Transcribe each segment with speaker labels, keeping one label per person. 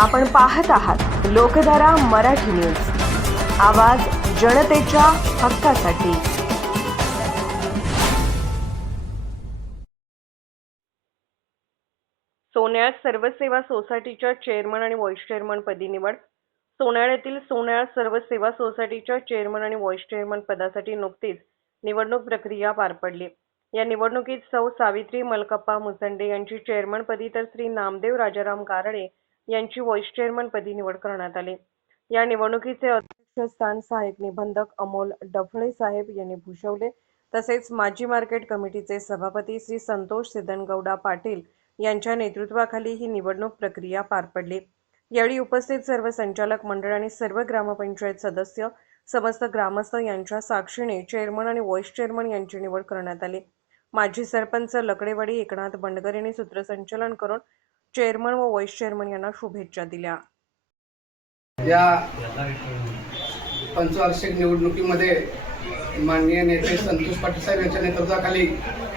Speaker 1: आपण पाहत आहात लोकधारा मराठी न्यूज. आवाज जनतेच्या हक्कासाठी. सोन्याळ सर्वसेवा सोसायटीच्या चेअरमन आणि व्हाईस चेअरमन पदी निवड. सोन्याळ येथील सोन्याळ सर्वसेवा सोसायटीच्या चेअरमन आणि व्हाईस चेअरमन पदासाठी नुकतीच निवडणूक प्रक्रिया पार पडली. या निवडणुकीत सौ सावित्री मलकप्पा मुसंडे यांची चेअरमनपदी तर श्री नामदेव राजाराम गारडे यांची व्हाईस चेअरमनपदी निवड करण्यात आली. या निवडणुकीचे अध्यक्षस्थान सहाय्यक निबंधक अमोल डफळे साहेब यांनी भूषवले. तसेच माजी मार्केट कमिटीचे सभापती श्री संतोष सिद्धनगौडा पाटील यांच्या नेतृत्वाखाली ही निवडणूक प्रक्रिया पार पडली. यावेळी उपस्थित सर्व संचालक मंडळ आणि सर्व ग्रामपंचायत सदस्य समस्त ग्रामस्थ यांच्या साक्षीने चेअरमन आणि व्हाईस चेअरमन यांची निवड करण्यात आली. माजी सरपंच लकडेवाडी एकनाथ बंडगर यांनी सूत्रसंचलन करून चेअरमन व व्हाईस चेअरमन यांना शुभेच्छा दिल्या.
Speaker 2: या पंचवार्षिक निवडणुकीमध्ये माननीय नेते संतोष पाटील साहेब यांच्या नेतृत्वाखाली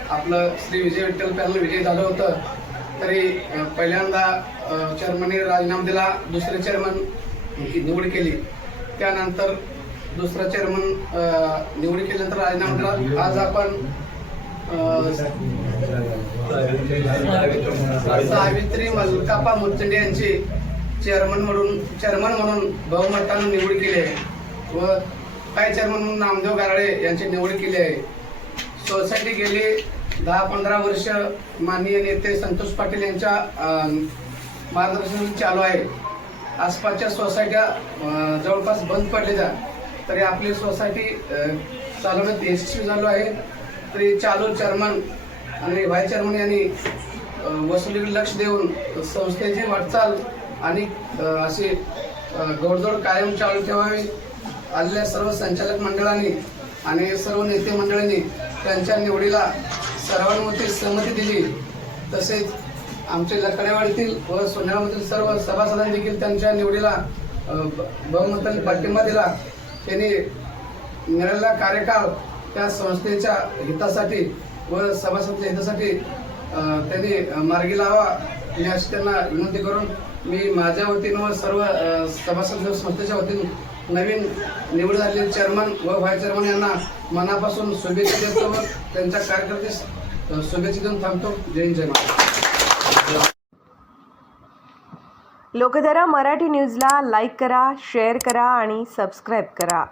Speaker 2: आपलं श्री विजय विठ्ठल पॅनल विजय झालं होतं. तरी पहिल्यांदा चेअरमनने राजीनामा दिला दुसरे चेअरमन निवड केली. त्यानंतर दुसरा चेअरमन निवड केल्यानंतर राजीनामा दिला. आज आपण सावित्री मलकापा मुचंडे यांची चेअरमन म्हणून चेअरमन म्हणून बहुमतानं निवड केली आहे. व काय चेअरमन म्हणून नामदेव गाराडे यांची निवड केली आहे. सोसायटी गेली दहा पंधरा वर्ष माननीय नेते संतोष पाटील यांच्या मार्गदर्शन चालू आहे. आसपासच्या सोसायट्या जवळपास बंद पडलेल्या. तरी आपली सोसायटी चालवणं चालवण्यात यशस्वी झालो आहे. तरी चालू चेअरमन आणि व्हाईस चेअरमन यांनी वसुलीकडे लक्ष देऊन संस्थेची वाटचाल आणि अशी अ, गोडधोड कायम चालू ठेवावी. आलेल्या सर्व संचालक मंडळांनी आणि सर्व नेते मंडळांनी त्यांच्या निवडीला सर्वानुमते सहमती दिली. तसेच आमचे लकडेवाडीतील व सोन्यामधील सर्व सभासदांनी देखील त्यांच्या निवडीला बहुमताने पाठिंबा दिला. त्यांनी मिळालेला कार्यकाळ त्या संस्थेच्या हितासाठी व सभासदच्या हितासाठी त्यांनी मार्गी लावा मी अशी त्यांना विनंती करून मी माझ्या वतीनं व सर्व सभासद संस्थेच्या वतीनं नवीन निवड झालेले चेअरमन व व्हाईस चेअरमन यांना मनापासून शुभेच्छा देतो व त्यांच्या कार्यकर्ते शुभेच्छा देऊन थांबतो. जय जय महाराष्ट्र.
Speaker 1: लोकधारा मराठी न्यूजला लाईक करा शेअर करा आणि सबस्क्राईब करा.